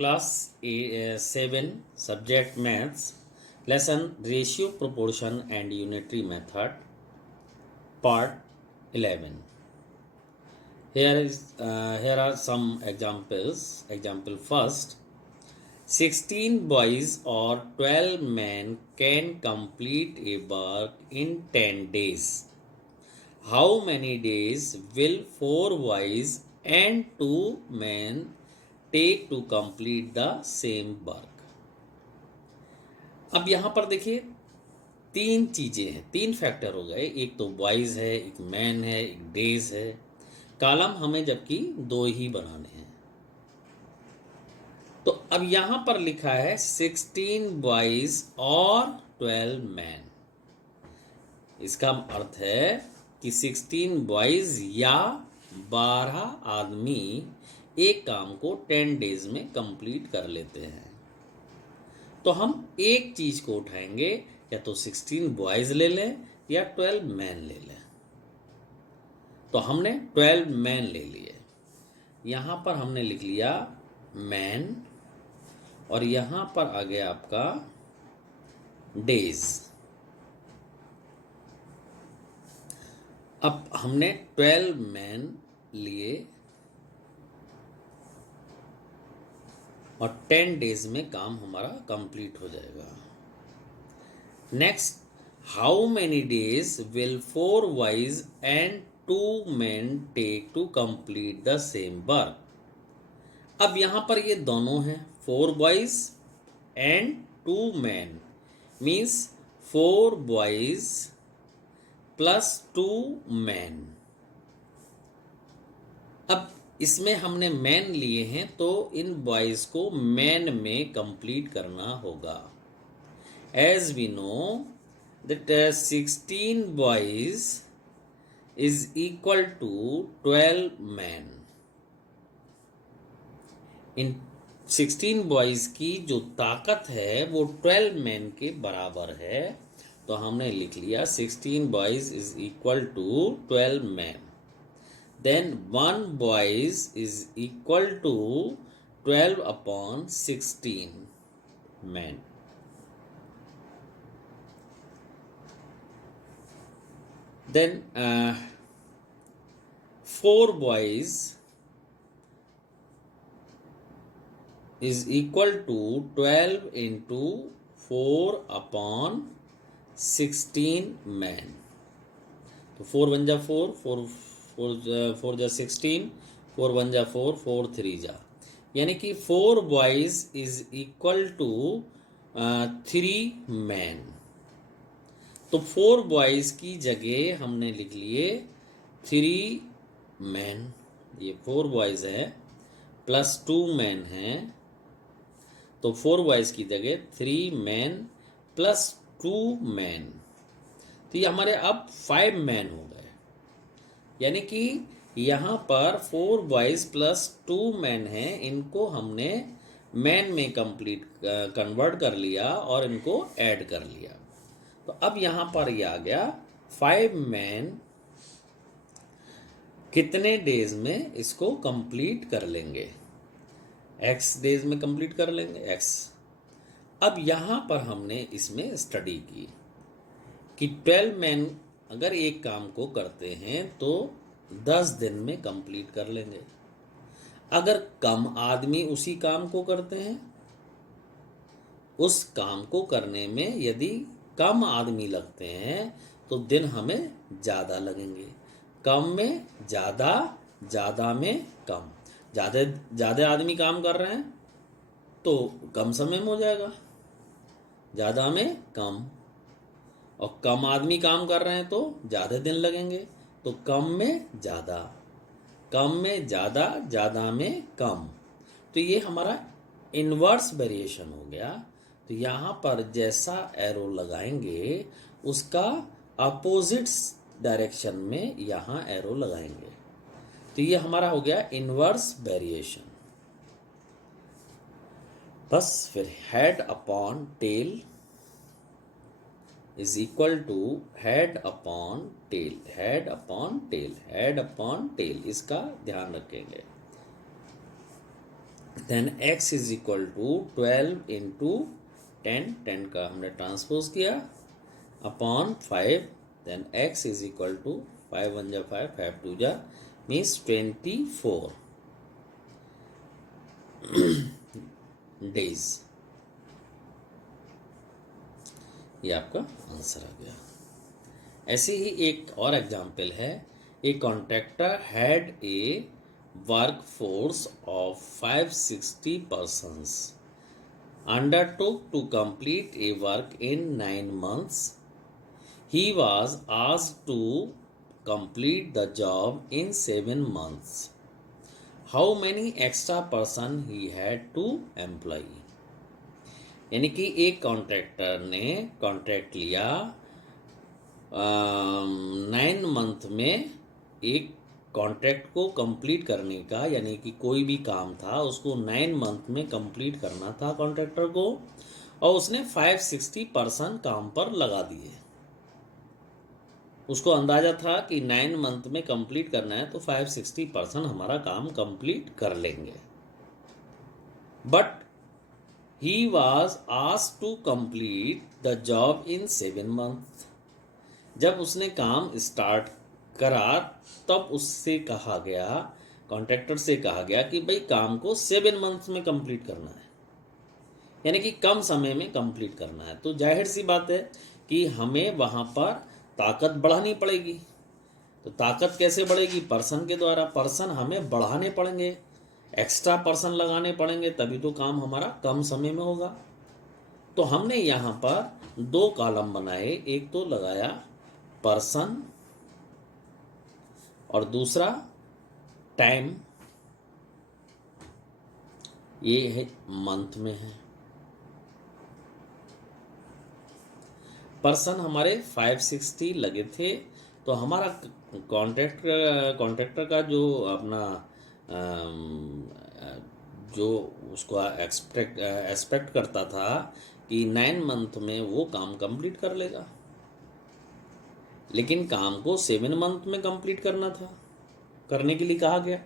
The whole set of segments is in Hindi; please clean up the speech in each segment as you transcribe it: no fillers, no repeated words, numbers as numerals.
Class 7 subject maths lesson ratio proportion and unitary method part 11. Here are some examples. Example first: 16 boys or 12 men can complete a work in 10 days. How many days will 4 boys and 2 men take to complete the same work? अब यहाँ पर देखिए तीन चीज़ें हैं, तीन फैक्टर हो गए। एक तो बॉयज़ है, एक मैन है, एक डेज है। कॉलम हमें जबकि दो ही बनाने हैं। तो अब यहाँ पर लिखा है 16 बॉयज़ और 12 मैन। इसका अर्थ है कि 16 बॉयज़ या 12 आदमी एक काम को 10 डेज में कंप्लीट कर लेते हैं। तो हम एक चीज़ को उठाएंगे, या तो 16 बॉयज़ ले लें या 12 मैन ले लें। तो हमने 12 मैन ले लिए। यहाँ पर हमने लिख लिया मैन और यहाँ पर आ गया आपका डेज। अब हमने 12 मैन लिए और 10 डेज में काम हमारा कंप्लीट हो जाएगा। Next, how many days will 4 boys and 2 men take to complete the same work? अब यहाँ पर ये दोनों हैं, 4 boys and 2 men means 4 boys plus 2 men। अब इसमें हमने मैन लिए हैं तो इन बॉयज को मैन में कंप्लीट करना होगा। As we know that 16 boys is equal to 12 man. इन 16 बॉयज की जो ताकत है वो 12 मैन के बराबर है। तो हमने लिख लिया 16 boys is equal to 12 man. Then 1 boys is equal to 12 upon 16 men. Then 4 boys is equal to 12 into 4 upon 16 men. तो 4 1 जा 4, 4 जा 16, 4 1 जा 4, 4 3 जा, यानी कि 4 boys is equal to 3 man. तो 4 बॉयज की जगह हमने लिख लिए 3 मैन। ये 4 बॉयज है प्लस 2 मैन है, तो 4 बॉयज की जगह 3 मैन प्लस 2 मैन। तो ये हमारे अब 5 मैन हो गए। यानी कि यहाँ पर 4 बॉयज प्लस 2 मैन हैं, इनको हमने मैन में कन्वर्ट कर लिया और इनको ऐड कर लिया। तो अब यहाँ पर ये आ गया 5 मैन कितने डेज में इसको कंप्लीट कर लेंगे? x डेज में कंप्लीट कर लेंगे x। अब यहाँ पर हमने इसमें स्टडी की कि 12 मैन अगर एक काम को करते हैं तो 10 दिन में कंप्लीट कर लेंगे। अगर कम आदमी उसी काम को करते हैं, उस काम को करने में यदि कम आदमी लगते हैं तो दिन हमें ज़्यादा लगेंगे। कम में ज़्यादा, ज़्यादा में कम। ज़्यादा आदमी काम कर रहे हैं तो कम समय में हो जाएगा, ज़्यादा में कम। और कम आदमी काम कर रहे हैं तो ज़्यादा दिन लगेंगे, तो कम में ज़्यादा, कम में ज़्यादा, ज़्यादा में कम। तो ये हमारा इन्वर्स वेरिएशन हो गया। तो यहाँ पर जैसा एरो लगाएंगे उसका अपोजिट डायरेक्शन में यहाँ एरो लगाएंगे। तो ये हमारा हो गया इन्वर्स वेरिएशन। बस फिर head upon tail is equal to head upon tail, head upon tail, head upon tail, इसका ध्यान रखेंगे। Then x is equal to 12 into 10, 10 का हमने ट्रांसपोज किया upon 5, then x is equal to 5 1 जा 5, 5 2 जा मीन्स 24 डेज। ये आपका आंसर आ गया। ऐसे ही एक और एग्जाम्पल है, a contractor had a work force of 560 persons, undertook to complete a work in 9 months. He was asked to complete the job in 7 months. How many extra person he had to employ? यानी कि एक कॉन्ट्रैक्टर ने कॉन्ट्रैक्ट लिया 9 मंथ में एक कॉन्ट्रैक्ट को कंप्लीट करने का, यानी कि कोई भी काम था उसको 9 मंथ में कंप्लीट करना था कॉन्ट्रैक्टर को, और उसने 560 पर्सन काम पर लगा दिए। उसको अंदाजा था कि 9 मंथ में कंप्लीट करना है तो 560 पर्सन हमारा काम कंप्लीट कर लेंगे। But he was asked to complete the job in 7 months. जब उसने काम स्टार्ट करा तब उससे कहा गया, कॉन्ट्रैक्टर से कहा गया कि भाई काम को 7 मंथ्स में कंप्लीट करना है, यानी कि कम समय में कंप्लीट करना है। तो जाहिर सी बात है कि हमें वहाँ पर ताकत बढ़ानी पड़ेगी। तो ताकत कैसे बढ़ेगी? पर्सन के द्वारा। पर्सन हमें बढ़ाने पड़ेंगे, एक्स्ट्रा पर्सन लगाने पड़ेंगे, तभी तो काम हमारा कम समय में होगा। तो हमने यहाँ पर 2 कॉलम बनाए, एक तो लगाया पर्सन और दूसरा टाइम, ये है मंथ में है। पर्सन हमारे 560 लगे थे, तो हमारा कॉन्ट्रैक्टर का जो अपना जो उसको एक्सपेक्ट करता था कि 9 मंथ में वो काम कंप्लीट कर लेगा, लेकिन काम को 7 मंथ में कंप्लीट करना था, करने के लिए कहा गया।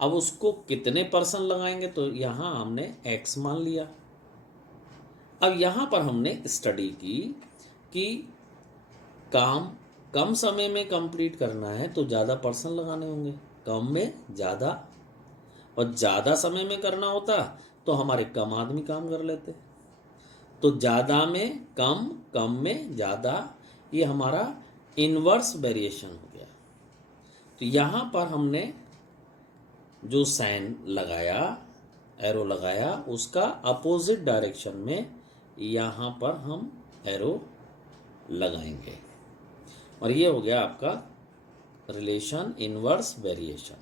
अब उसको कितने पर्सन लगाएंगे? तो यहाँ हमने x मान लिया। अब यहाँ पर हमने स्टडी की कि काम कम समय में कंप्लीट करना है तो ज़्यादा पर्सन लगाने होंगे, कम में ज़्यादा, और ज़्यादा समय में करना होता तो हमारे कम आदमी काम कर लेते। तो ज़्यादा में कम, कम में ज़्यादा, ये हमारा इन्वर्स वेरिएशन हो गया। तो यहाँ पर हमने जो साइन लगाया, एरो लगाया, उसका अपोजिट डायरेक्शन में यहाँ पर हम एरो लगाएंगे, और ये हो गया आपका रिलेशन इन्वर्स वेरिएशन।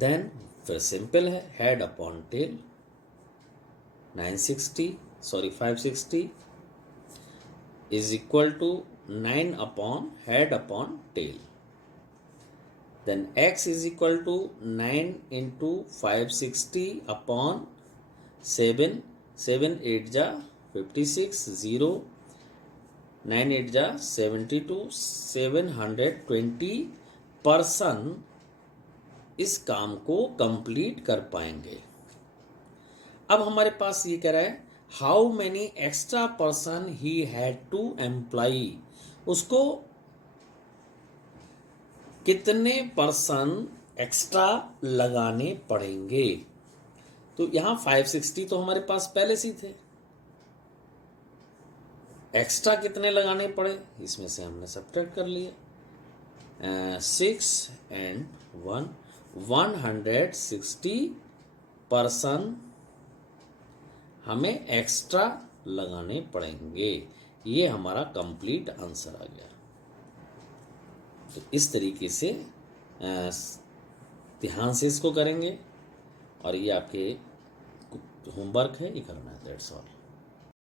देन फिर सिंपल है, head upon tail 560 is equal to 9 upon head upon tail. Then x is equal to 9 into 560 upon 7, 7 8 जा 56, 0 9 8 जा 72, 720 पर्सन इस काम को कंप्लीट कर पाएंगे। अब हमारे पास ये कह रहा है how many extra person he had to employ, उसको कितने पर्सन एक्स्ट्रा लगाने पड़ेंगे। तो यहाँ 560 तो हमारे पास पहले से थे, एक्स्ट्रा कितने लगाने पड़े इसमें से हमने सब्ट्रैक्ट कर लिए, 6 and 1, 160 पर्सन हमें एक्स्ट्रा लगाने पड़ेंगे। ये हमारा कंप्लीट आंसर आ गया। तो इस तरीके से ध्यान से इसको करेंगे, और ये आपके होमवर्क है, ये करना है। That's all.